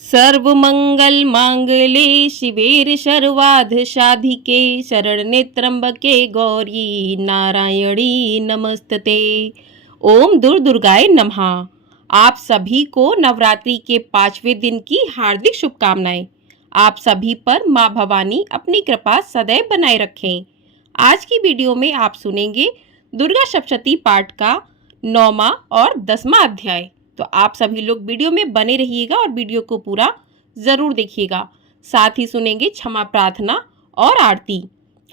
सर्व मंगल मांगले शिवेर सर्वाध साधिके शरण्ये त्र्यंबके गौरी नारायणी नमस्तते। ओम दुर्गाय नमः। आप सभी को नवरात्रि के 5वें दिन की हार्दिक शुभकामनाएं। आप सभी पर माँ भवानी अपनी कृपा सदैव बनाए रखें। आज की वीडियो में आप सुनेंगे दुर्गा सप्तशती पाठ का 9वां और 10वां अध्याय। तो आप सभी लोग वीडियो में बने रहिएगा और वीडियो को पूरा जरूर देखिएगा। साथ ही सुनेंगे क्षमा प्रार्थना और आरती।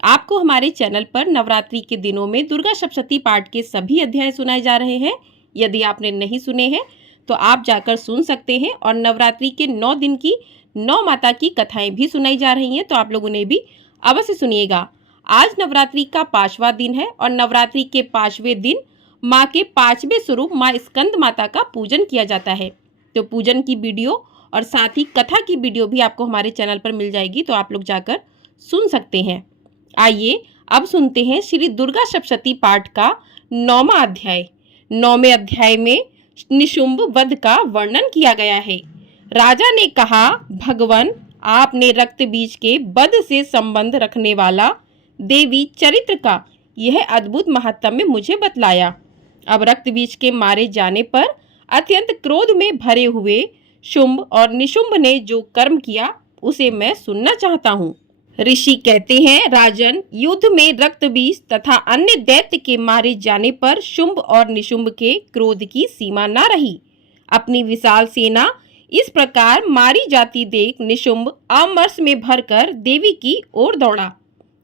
आपको हमारे चैनल पर नवरात्रि के दिनों में दुर्गा सप्तशती पाठ के सभी अध्याय सुनाए जा रहे हैं। यदि आपने नहीं सुने हैं तो आप जाकर सुन सकते हैं। और नवरात्रि के 9 दिन की 9 माता की कथाएं भी सुनाई जा रही हैं, तो आप लोग उन्हें भी अवश्य सुनिएगा। आज नवरात्रि का 5वां दिन है और नवरात्रि के 5वें दिन माँ के 5वें स्वरूप माँ स्कंद माता का पूजन किया जाता है। तो पूजन की वीडियो और साथ ही कथा की वीडियो भी आपको हमारे चैनल पर मिल जाएगी, तो आप लोग जाकर सुन सकते हैं। आइए अब सुनते हैं श्री दुर्गा सप्तशती पाठ का 9वां अध्याय। 9वें अध्याय में निशुंभ वध का वर्णन किया गया है। राजा ने कहा, भगवान आपने रक्त बीज के वध से संबंध रखने वाला देवी चरित्र का यह अद्भुत महात्म्य मुझे बतलाया। अब रक्त बीज के मारे जाने पर अत्यंत क्रोध में भरे हुए शुंभ और निशुंभ ने जो कर्म किया उसे मैं सुनना चाहता हूँ। ऋषि कहते हैं, राजन, युद्ध में रक्त बीज तथा अन्य दैत्य के मारे जाने पर शुंभ और निशुंभ के क्रोध की सीमा न रही। अपनी विशाल सेना इस प्रकार मारी जाती देख निशुंभ अमर्ष में भरकर देवी की ओर दौड़ा।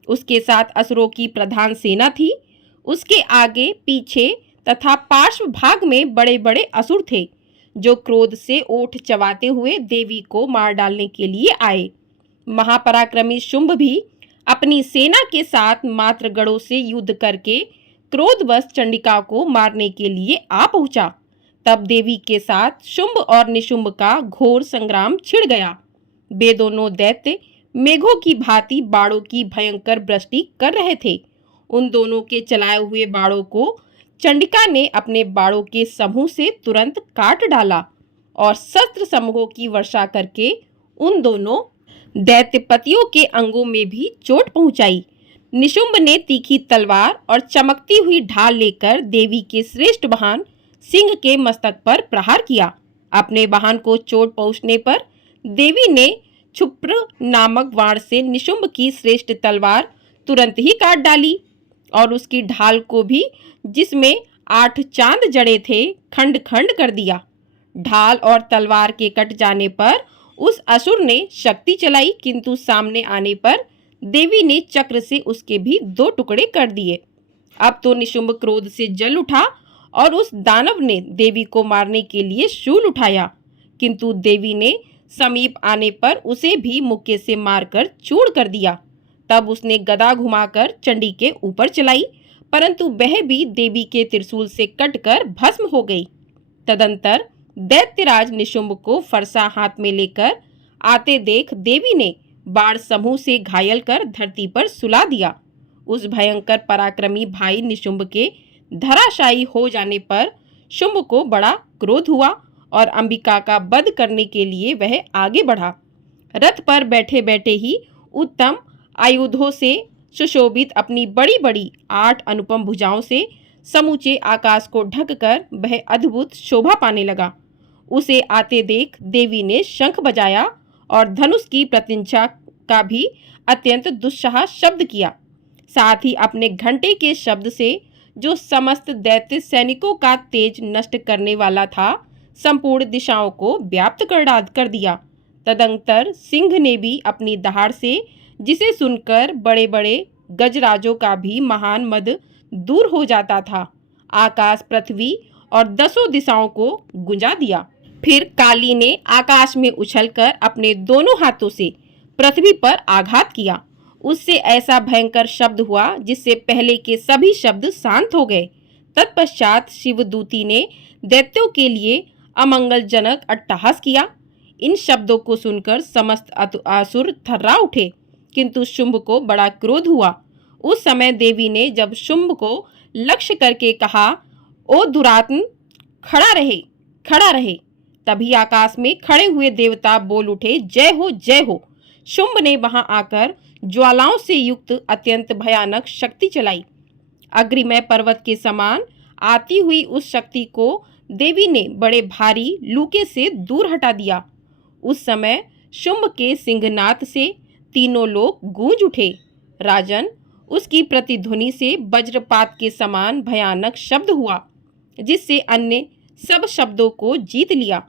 उसके साथ असुरों की प्रधान सेना थी। उसके आगे पीछे तथा पार्श्व भाग में बड़े बड़े असुर थे, जो क्रोध से ओठ चबाते हुए देवी को मार डालने के लिए आए। महापराक्रमी शुंभ भी अपनी सेना के साथ मात्र गढ़ों से युद्ध करके क्रोधवश चंडिका को मारने के लिए आ पहुंचा। तब देवी के साथ शुंभ और निशुंभ का घोर संग्राम छिड़ गया। वे दोनों दैत्य मेघों की भांति बाणों की भयंकर वृष्टि कर रहे थे। उन दोनों के चलाए हुए बाणों को चंडिका ने अपने बाणों के समूह से तुरंत काट डाला और शस्त्र समूहों की वर्षा करके उन दोनों दैत्यपतियों के अंगों में भी चोट पहुंचाई। निशुंभ ने तीखी तलवार और चमकती हुई ढाल लेकर देवी के श्रेष्ठ वाहन सिंह के मस्तक पर प्रहार किया। अपने वाहन को चोट पहुंचने पर देवी ने क्षुप्र नामक बाण से निशुंभ की श्रेष्ठ तलवार तुरंत ही काट डाली और उसकी ढाल को भी, जिसमें 8 चांद जड़े थे, खंड खंड कर दिया। ढाल और तलवार के कट जाने पर उस असुर ने शक्ति चलाई, किंतु सामने आने पर देवी ने चक्र से उसके भी 2 टुकड़े कर दिए। अब तो निशुंभ क्रोध से जल उठा और उस दानव ने देवी को मारने के लिए शूल उठाया, किंतु देवी ने समीप आने पर उसे भी मुक्के से मारकर चूर कर दिया। तब उसने गदा घुमाकर चंडी के ऊपर चलाई, परंतु वह भी देवी के त्रिशूल से कटकर भस्म हो गई। तदंतर दैत्यराज निशुंभ को फरसा हाथ में लेकर आते देख देवी ने बाण समूह से घायल कर धरती पर सुला दिया। उस भयंकर पराक्रमी भाई निशुंभ के धराशायी हो जाने पर शुंभ को बड़ा क्रोध हुआ और अंबिका का वध करने के लिए वह आगे बढ़ा। रथ पर बैठे बैठे ही उत्तम आयुधों से सुशोभित अपनी बड़ी बड़ी 8 अनुपम भुजाओं से समूचे आकाश को ढककर वह अद्भुत शोभा पाने लगा। उसे आते देख देवी ने शंख बजाया और धनुष की प्रत्यंचा का भी अत्यंत दुस्सह शब्द किया। साथ ही अपने घंटे के शब्द से, जो समस्त दैत्य सैनिकों का तेज नष्ट करने वाला था, संपूर्ण दिशाओं को व्याप्त कर दिया। तदंतर सिंह ने भी अपनी दहाड़ से, जिसे सुनकर बड़े बड़े गजराजों का भी महान मद दूर हो जाता था, आकाश, पृथ्वी और 10 दिशाओं को गुंजा दिया। फिर काली ने आकाश में उछलकर अपने दोनों हाथों से पृथ्वी पर आघात किया। उससे ऐसा भयंकर शब्द हुआ जिससे पहले के सभी शब्द शांत हो गए। तत्पश्चात शिवदूती ने दैत्यों के लिए अमंगलजनक अट्टहास किया। इन शब्दों को सुनकर समस्त असुर थर्रा उठे, किंतु शुंभ को बड़ा क्रोध हुआ। उस समय देवी ने जब शुंभ को लक्ष्य करके कहा, ओ दुरात्म, खड़ा रहे, खड़ा रहे। तभी आकाश में खड़े हुए देवता बोल उठे, जय हो जय हो। शुंभ ने वहां आकर ज्वालाओं से युक्त अत्यंत भयानक शक्ति चलाई। अग्निमय पर्वत के समान आती हुई उस शक्ति को देवी ने बड़े भारी लूके से दूर हटा दिया। उस समय शुंभ के सिंहनाद से तीनों लोग गूंज उठे। राजन, उसकी प्रतिध्वनि से वज्रपात के समान भयानक शब्द हुआ, जिससे अन्य सब शब्दों को जीत लिया।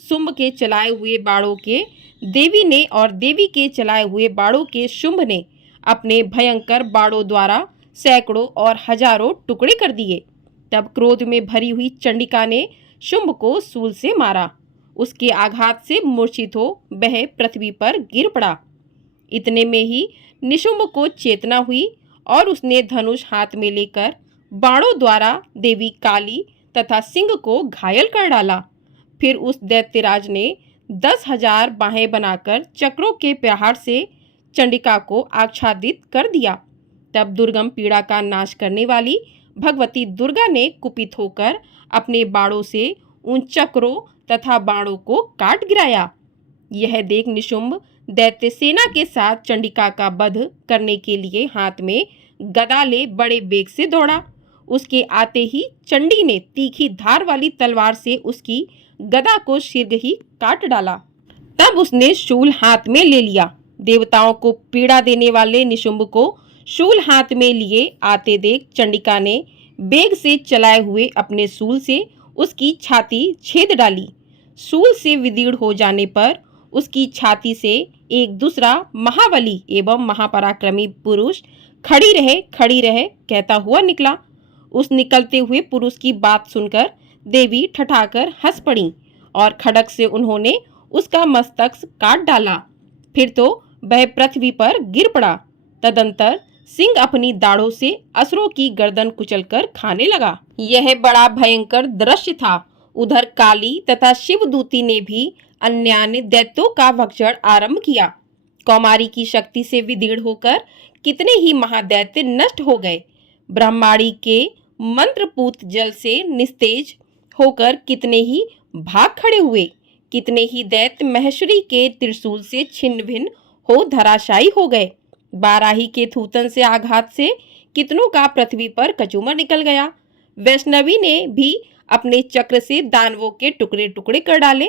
शुंभ के चलाए हुए बाणों के देवी ने और देवी के चलाए हुए बाणों के शुंभ ने अपने भयंकर बाणों द्वारा सैकड़ों और हजारों टुकड़े कर दिए। तब क्रोध में भरी हुई चंडिका ने शुंभ को सूल से मारा। उसके आघात से मूर्छित हो वह पृथ्वी पर गिर पड़ा। इतने में ही निशुंभ को चेतना हुई और उसने धनुष हाथ में लेकर बाणों द्वारा देवी काली तथा सिंह को घायल कर डाला। फिर उस दैत्यराज ने 10,000 बाहें बनाकर चक्रों के प्रहार से चंडिका को आच्छादित कर दिया। तब दुर्गम पीड़ा का नाश करने वाली भगवती दुर्गा ने कुपित होकर अपने बाणों से उन चक्रों तथा बाणों को काट गिराया। यह देख निशुंभ दैत्य सेना के साथ चंडिका का वध करने के लिए हाथ में गदा ले बड़े वेग से दौड़ा। उसके आते ही चंडी ने तीखी धार वाली तलवार से उसकी गदा को शीघ्र ही काट डाला। तब उसने शूल हाथ में ले लिया। देवताओं को पीड़ा देने वाले निशुंभ को शूल हाथ में लिए आते देख चंडिका ने वेग से चलाए हुए अपने शूल से उसकी छाती छेद डाली। शूल से विदीर्ण हो जाने पर उसकी छाती से एक दूसरा महाबली एवं महापराक्रमी पुरुष खड़ी रहे कहता हुआ निकला। उस निकलते हुए पुरुष की बात सुनकर देवी ठठाकर हंस पड़ी और खड्ग से उन्होंने उसका मस्तक काट डाला। फिर तो वह पृथ्वी पर गिर पड़ा। तदंतर सिंह अपनी दाढ़ों से असुरों की गर्दन कुचलकर खाने लगा। यह बड़ा भयंकर दृश्य था। उधर काली तथा शिवदूती ने भी अन्यान्य दैत्यों का भक्षण आरंभ किया। कौमारी की शक्ति से विदीर्ण होकर कितने ही महादैत्य नष्ट हो गए। ब्रह्माणी के मंत्रपूत जल से निस्तेज होकर कितने ही भाग खड़े हुए। कितने ही दैत्य महेश्वरी के त्रिशूल से छिन्न भिन्न हो धराशायी हो गए। बाराही के थूथन से आघात से कितनों का पृथ्वी पर कचूमर निकल गया। वैष्णवी ने भी अपने चक्र से दानवों के टुकड़े टुकड़े कर डाले।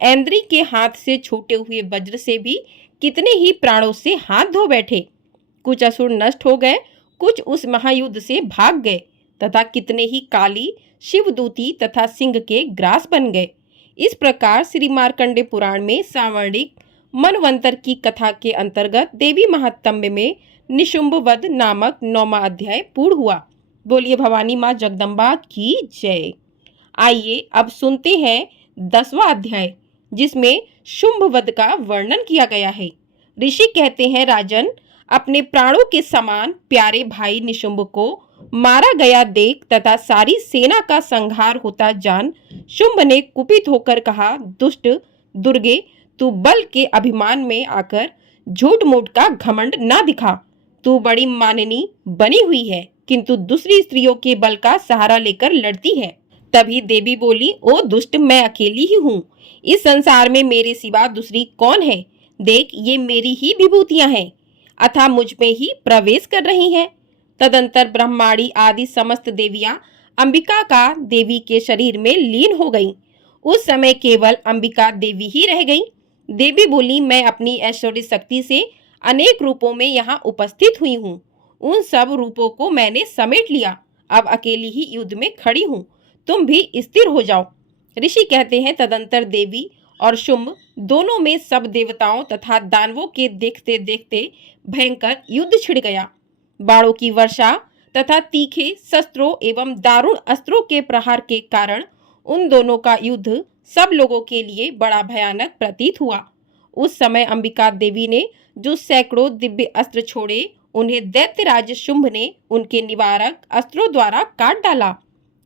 ऐन्द्री के हाथ से छूटे हुए वज्र से भी कितने ही प्राणों से हाथ धो बैठे। कुछ असुर नष्ट हो गए, कुछ उस महायुद्ध से भाग गए तथा कितने ही काली शिवदूती तथा सिंह के ग्रास बन गए। इस प्रकार श्री मार्कंडे पुराण में सावर्णिक मनवंतर की कथा के अंतर्गत देवी महात्म्य में निशुंभ वध नामक 9वां अध्याय पूर्ण हुआ। बोलिए भवानी माँ जगदम्बा की जय। आइए अब सुनते हैं 10वां अध्याय, जिसमें शुंभ वध का वर्णन किया गया है। ऋषि कहते हैं, राजन, अपने प्राणों के समान प्यारे भाई निशुंभ को मारा गया देख तथा सारी सेना का संहार होता जान शुंभ ने कुपित होकर कहा, दुष्ट दुर्गे, तू बल के अभिमान में आकर झूठ मूठ का घमंड ना दिखा। तू बड़ी माननी बनी हुई है, किंतु दूसरी स्त्रियों के बल का सहारा लेकर लड़ती है। तभी देवी बोली, ओ दुष्ट, मैं अकेली ही हूँ। इस संसार में मेरे सिवा दूसरी कौन है? देख, ये मेरी ही विभूतियां हैं, अथा मुझ में ही प्रवेश कर रही हैं। तदंतर ब्रह्माणी आदि समस्त देवियां अंबिका का देवी के शरीर में लीन हो गईं। उस समय केवल अंबिका देवी ही रह गईं। देवी बोली, मैं अपनी ऐश्वर्य शक्ति से अनेक रूपों में यहाँ उपस्थित हुई हूँ। उन सब रूपों को मैंने समेट लिया। अब अकेली ही युद्ध में खड़ी हूँ, तुम भी स्थिर हो जाओ। ऋषि कहते हैं, तदंतर देवी और शुंभ दोनों में सब देवताओं तथा दानवों के देखते देखते भयंकर युद्ध छिड़ गया। बाणों की वर्षा तथा तीखे शस्त्रों एवं दारुण अस्त्रों के प्रहार के कारण उन दोनों का युद्ध सब लोगों के लिए बड़ा भयानक प्रतीत हुआ। उस समय अंबिका देवी ने जो सैकड़ों दिव्य अस्त्र छोड़े, उन्हें दैत्यराज शुंभ ने उनके निवारक अस्त्रों द्वारा काट डाला।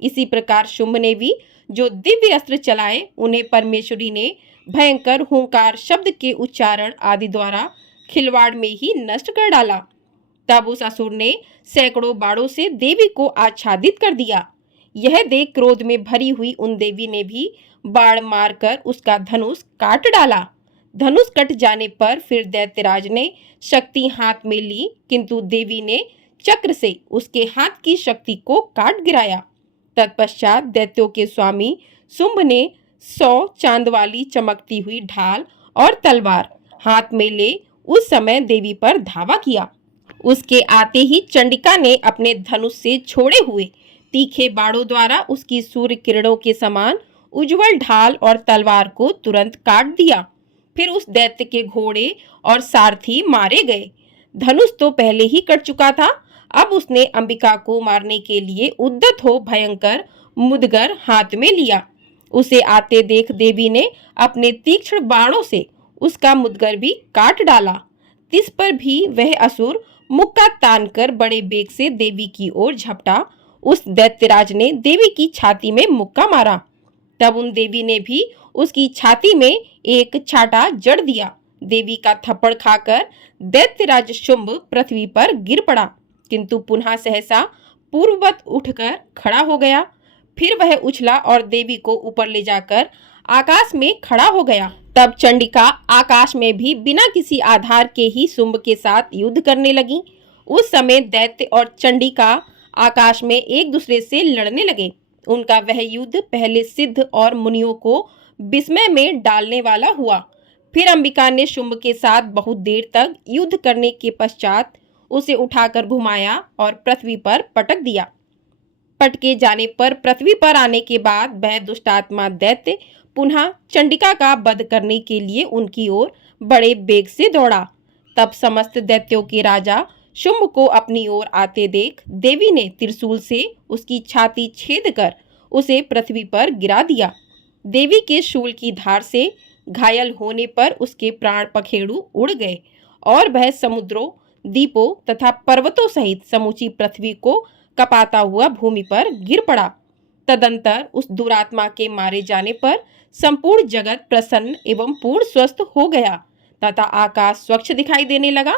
इसी प्रकार शुंभ ने भी जो दिव्य अस्त्र चलाए, उन्हें परमेश्वरी ने भयंकर हुंकार शब्द के उच्चारण आदि द्वारा खिलवाड़ में ही नष्ट कर डाला। तब उस असुर ने सैकड़ों बाणों से देवी को आच्छादित कर दिया। यह देख क्रोध में भरी हुई उन देवी ने भी बाण मारकर उसका धनुष काट डाला। धनुष कट जाने पर फिर दैत्यराज ने शक्ति हाथ में ली, किंतु देवी ने चक्र से उसके हाथ की शक्ति को काट गिराया। तत्पश्चात दैत्यों के स्वामी शुंभ ने 100 चांद वाली चमकती हुई ढाल और तलवार हाथ में ले उस समय देवी पर धावा किया। उसके आते ही चंडिका ने अपने धनुष से छोड़े हुए तीखे बाणों द्वारा उसकी सूर्य किरणों के समान उज्जवल ढाल और तलवार को तुरंत काट दिया। फिर उस दैत्य के घोड़े और सारथी मारे गए। धनुष तो पहले ही कट चुका था, अब उसने अंबिका को मारने के लिए उद्यत हो भयंकर मुदगर हाथ में लिया। उसे आते देख देवी ने अपने तीक्ष्ण बाणों से उसका मुदगर भी काट डाला। इस पर भी वह असुर मुक्का तानकर बड़े बेग से देवी की ओर झपटा। उस दैत्यराज ने देवी की छाती में मुक्का मारा। तब उन देवी ने भी उसकी छाती में एक छाटा जड़ दिया। देवी का थप्पड़ खाकर दैत्यराज शुंभ पृथ्वी पर गिर पड़ा, किंतु पुनः सहसा पूर्ववत उठकर खड़ा हो गया। फिर वह उछला और देवी को ऊपर ले जाकर आकाश में खड़ा हो गया। तब चंडिका आकाश में भी बिना किसी आधार के ही शुंभ के साथ युद्ध करने लगी। उस समय दैत्य और चंडिका आकाश में एक दूसरे से लड़ने लगे। उनका वह युद्ध पहले सिद्ध और मुनियों को विस्मय में डालने वाला हुआ। फिर अंबिका ने शुंभ के साथ बहुत देर तक युद्ध करने के पश्चात उसे उठाकर घुमाया और पृथ्वी पर पटक दिया। पटके जाने पर पृथ्वी पर आने के बाद वह दुष्टात्मा दैत्य पुनः चंडिका का वध करने के लिए उनकी ओर बड़े बेग से दौड़ा। तब समस्त दैत्यों के राजा शुंभ को अपनी ओर आते देख देवी ने त्रिशूल से उसकी छाती छेद कर उसे पृथ्वी पर गिरा दिया। देवी के शूल की धार से घायल होने पर उसके प्राण पखेरु उड़ गए और वह समुद्रों, द्वीपों तथा पर्वतों सहित समूची पृथ्वी को कपाता हुआ भूमि पर गिर पड़ा। तदंतर उस दुरात्मा के मारे जाने पर संपूर्ण जगत प्रसन्न एवं पूर्ण स्वस्थ हो गया तथा आकाश स्वच्छ दिखाई देने लगा।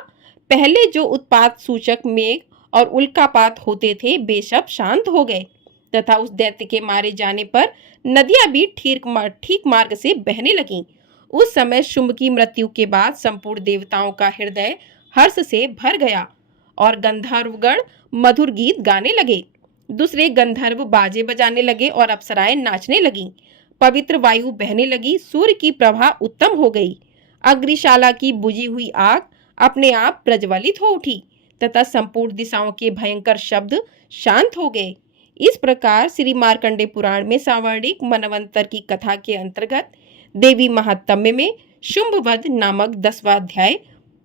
पहले जो उत्पात सूचक मेघ और उल्कापात होते थे वे सब शांत हो गए तथा उस दैत्य के मारे जाने पर नदियां भी ठीक मार्ग से बहने लगीं। उस समय शुंभ की मृत्यु के बाद संपूर्ण देवताओं का हृदय हर्ष से भर गया और गंधर्वगण मधुर गीत गाने लगे। दूसरे गंधर्व बाजे बजाने लगे और अप्सराएं नाचने लगीं। पवित्र वायु बहने लगी, सूर्य की प्रभा उत्तम हो गई। अग्निशाला की बुझी हुई आग अपने आप प्रज्वलित हो उठी तथा संपूर्ण दिशाओं के भयंकर शब्द शांत हो गए। इस प्रकार श्री मार्कंडे पुराण में सावर्णिक मनवंतर की कथा के अंतर्गत देवी महात्म्य में शुंभवध नामक 10वां अध्याय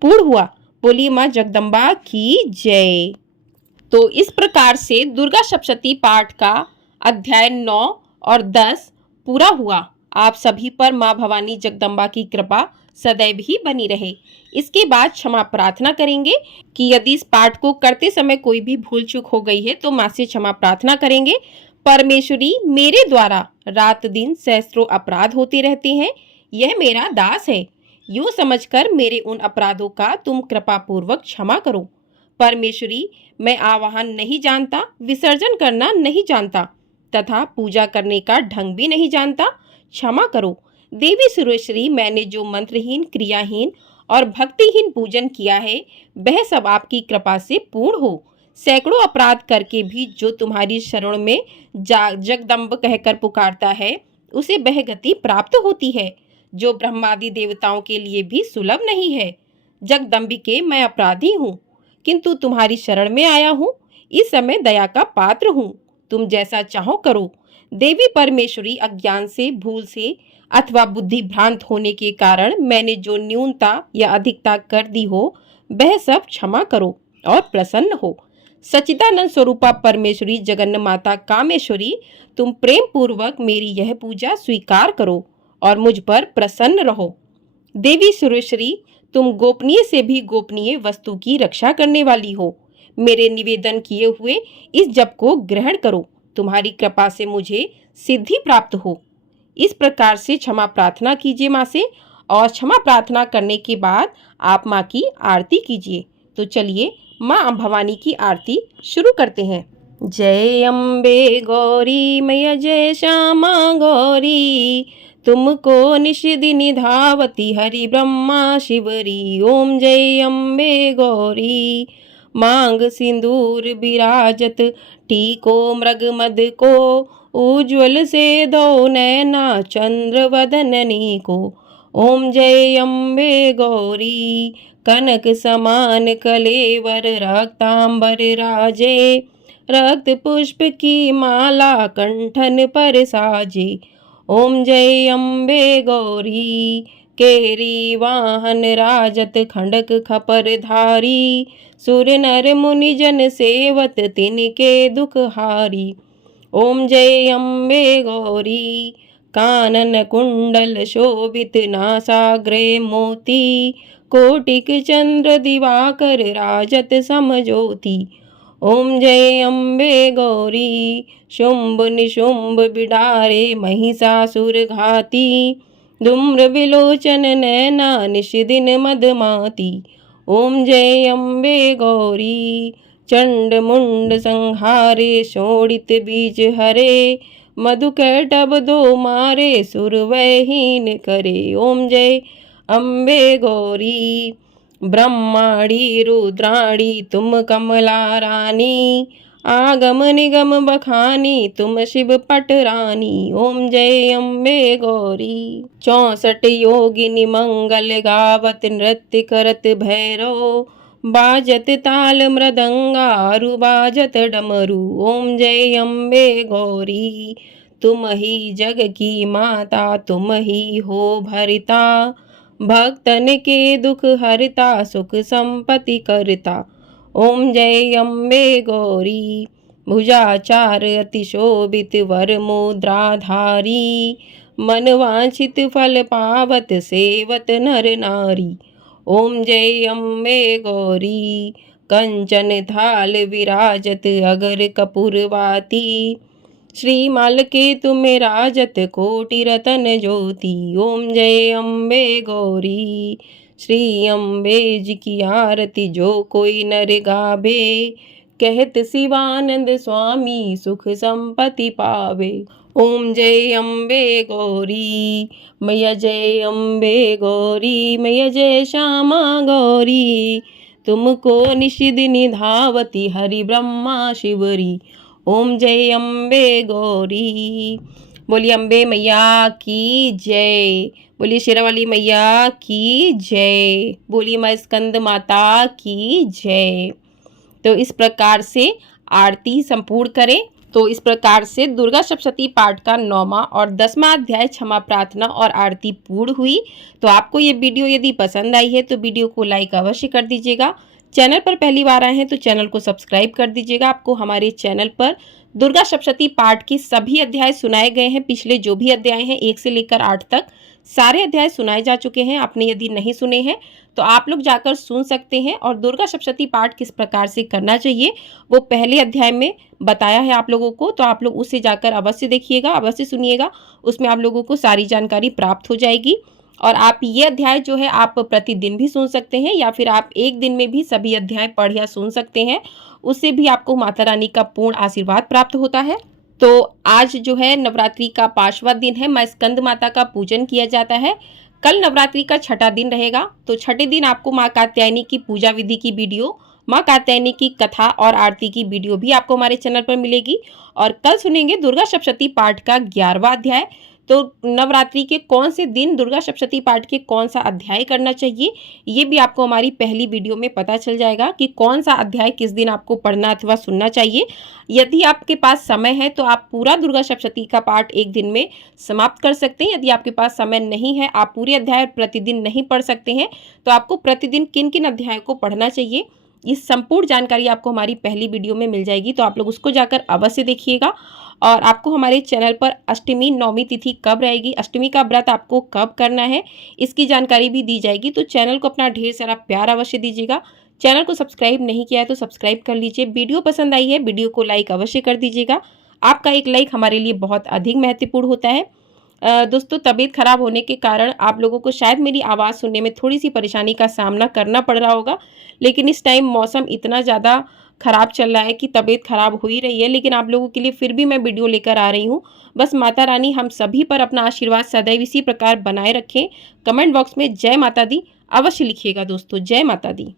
पूर्ण हुआ। बोलिए मां जगदम्बा की जय। तो इस प्रकार से दुर्गा सप्तशती पाठ का अध्याय 9 और 10 पूरा हुआ। आप सभी पर मां भवानी जगदम्बा की कृपा सदैव ही बनी रहे। इसके बाद क्षमा प्रार्थना करेंगे कि यदि इस पाठ को करते समय कोई भी भूल चूक हो गई है तो मां से क्षमा प्रार्थना करेंगे। परमेश्वरी, मेरे द्वारा रात दिन सहस्त्रों अपराध होते रहते हैं, यह मेरा दास है। यूं समझकर मेरे उन अपराधों का तुम कृपा पूर्वक क्षमा करो। परमेश्वरी, मैं आवाहन नहीं जानता, विसर्जन करना नहीं जानता तथा पूजा करने का ढंग भी नहीं जानता, क्षमा करो। देवी सुरेश्वरी, मैंने जो मंत्रहीन, क्रियाहीन और भक्तिहीन पूजन किया है वह सब आपकी कृपा से पूर्ण हो। सैकड़ों अपराध करके भी जो तुम्हारी शरण में जगदम्ब कहकर पुकारता है उसे वह गति प्राप्त होती है जो ब्रह्मादि देवताओं के लिए भी सुलभ नहीं है। जगदम्बिके, मैं अपराधी हूँ, किंतु तुम्हारी शरण में आया हूँ। इस समय दया का पात्र हूँ, तुम जैसा चाहो करो। देवी परमेश्वरी, अज्ञान से, भूल से अथवा बुद्धि भ्रांत होने के कारण मैंने जो न्यूनता या अधिकता कर दी हो वह सब क्षमा करो और प्रसन्न हो। सच्चिदानंद स्वरूपा परमेश्वरी, जगन्न माता कामेश्वरी, तुम प्रेम पूर्वक मेरी यह पूजा स्वीकार करो और मुझ पर प्रसन्न रहो। देवी सुरेश्वरी, तुम गोपनीय से भी गोपनीय वस्तु की रक्षा करने वाली हो। मेरे निवेदन किए हुए इस जप को ग्रहण करो, तुम्हारी कृपा से मुझे सिद्धि प्राप्त हो। इस प्रकार से क्षमा प्रार्थना कीजिए माँ से, और क्षमा प्रार्थना करने के बाद आप माँ की आरती कीजिए। तो चलिए माँ भवानी की आरती शुरू करते हैं। जय अम्बे गौरी मैया जय श्यामा गौरी, तुमको निश दिन धावती हरि ब्रह्मा शिवरी। ओम जय अम्बे गौरी, मांग सिंदूर विराजत टीको मृग मद को, उज्ज्वल से दो नैना चंद्र वदननी को। ओम जय अम्बे गौरी, कनक समान कलेवर रक्तांबर राजे, रक्त पुष्प की माला कंठन पर साजे। ओम जय अम्बे गौरी, केरी वाहन राजत खंडक खपर धारी, सुर नर मुनि जन सेवत तिनके दुख हारी। ओम जय अम्बे गौरी, कानन कुंडल शोभित नासाग्रे मोती, कोटिक चंद्र दिवाकर राजत समज्योति। ओम जय अम्बे गौरी, शुंभ निशुंभ बिडारे महिषासुर घाती, धूम्र विलोचन नैना निश दिन मदमाती। ओम जय अम्बे गौरी, चंड मुंड संहारे शोणित बीज हरे, मधुकैटभ दो मारे सुर वहीन करे। ओम जय अम्बे गौरी, ब्रह्माणी रुद्राणी तुम कमला रानी, आगम निगम बखानी तुम शिव पट रानी। ओम जय अम्बे गौरी, 64 योगिनी मंगल गावत नृत्य करत भैरव, बाजत ताल मृदंगा अरु बाजत डमरू। ओम जय अम्बे गौरी, तुम ही जग की माता तुम ही हो भरिता, भक्तन के दुख हरता सुख संपत्ति करता। ओम जय अम्बे गौरी, भुजाचार अति शोभित वर मुद्राधारी, मन वांछित फल पावत सेवत नर नारी। ओम जय अम्बे गौरी, कंचन थाल विराजत अगर कपूरवाती, श्रीमाल के तुम्हें राजत कोटि रतन ज्योति। ओम जय अम्बे गौरी, श्री अम्बे जी की आरती जो कोई नर गावे, कहत शिवानंद स्वामी सुख संपत्ति पावे। ओम जय अम्बे गौरी, मैया जय अम्बे गौरी, मैया जय श्यामा गौरी, तुमको निश दिन धावती हरि ब्रह्मा शिवरी। ओम जय अम्बे गौरी, बोलिए अम्बे मैया की जय, बोलिए शेरावाली मैया की जय, बोलिए माँ स्कंद माता की जय। तो इस प्रकार से आरती संपूर्ण करें। तो इस प्रकार से दुर्गा सप्तशती पाठ का 9वां और 10वां अध्याय क्षमा प्रार्थना और आरती पूर्ण हुई। तो आपको ये वीडियो यदि पसंद आई है तो वीडियो को लाइक अवश्य कर दीजिएगा। चैनल पर पहली बार आए हैं तो चैनल को सब्सक्राइब कर दीजिएगा। आपको हमारे चैनल पर दुर्गा सप्तशती पाठ के सभी अध्याय सुनाए गए हैं। पिछले जो भी अध्याय हैं 1 से लेकर 8 तक सारे अध्याय सुनाए जा चुके हैं। आपने यदि नहीं सुने हैं तो आप लोग जाकर सुन सकते हैं। और दुर्गा सप्तशती पाठ किस प्रकार से करना चाहिए वो पहले अध्याय में बताया है आप लोगों को, तो आप लोग उसे जाकर अवश्य देखिएगा, अवश्य सुनिएगा। उसमें आप लोगों को सारी जानकारी प्राप्त हो जाएगी। और आप ये अध्याय जो है आप प्रतिदिन भी सुन सकते हैं या फिर आप एक दिन में भी सभी अध्याय पढ़ या सुन सकते हैं। उससे भी आपको माता रानी का पूर्ण आशीर्वाद प्राप्त होता है। तो आज जो है नवरात्रि का 5वां दिन है, माँ स्कंद माता का पूजन किया जाता है। कल नवरात्रि का 6ठा दिन रहेगा। तो छठे दिन आपको माँ कात्यायनी की पूजा विधि की वीडियो, माँ कात्यायनी की कथा और आरती की वीडियो भी आपको हमारे चैनल पर मिलेगी। और कल सुनेंगे दुर्गा सप्तशती पाठ का 11वां अध्याय। तो नवरात्रि के कौन से दिन दुर्गा सप्तशती पाठ के कौन सा अध्याय करना चाहिए ये भी आपको हमारी पहली वीडियो में पता चल जाएगा कि कौन सा अध्याय किस दिन आपको पढ़ना अथवा सुनना चाहिए। यदि आपके पास समय है तो आप पूरा दुर्गा सप्तशती का पाठ एक दिन में समाप्त कर सकते हैं। यदि आपके पास समय नहीं है, आप पूरे अध्याय प्रतिदिन नहीं पढ़ सकते हैं, तो आपको प्रतिदिन किन किन अध्यायों को पढ़ना चाहिए इस संपूर्ण जानकारी आपको हमारी पहली वीडियो में मिल जाएगी। तो आप लोग उसको जाकर अवश्य देखिएगा। और आपको हमारे चैनल पर अष्टमी नवमी तिथि कब रहेगी, अष्टमी का व्रत आपको कब करना है, इसकी जानकारी भी दी जाएगी। तो चैनल को अपना ढेर सारा प्यार अवश्य दीजिएगा। चैनल को सब्सक्राइब नहीं किया है तो सब्सक्राइब कर लीजिए। वीडियो पसंद आई है वीडियो को लाइक अवश्य कर दीजिएगा। आपका एक लाइक हमारे लिए बहुत अधिक महत्वपूर्ण होता है। दोस्तों, तबीयत खराब होने के कारण आप लोगों को शायद मेरी आवाज़ सुनने में थोड़ी सी परेशानी का सामना करना पड़ रहा होगा, लेकिन इस टाइम मौसम इतना ज़्यादा ख़राब चल रहा है कि तबीयत ख़राब हो ही रही है, लेकिन आप लोगों के लिए फिर भी मैं वीडियो लेकर आ रही हूँ। बस माता रानी हम सभी पर अपना आशीर्वाद सदैव इसी प्रकार बनाए रखें। कमेंट बॉक्स में जय माता दी अवश्य लिखिएगा दोस्तों। जय माता दी।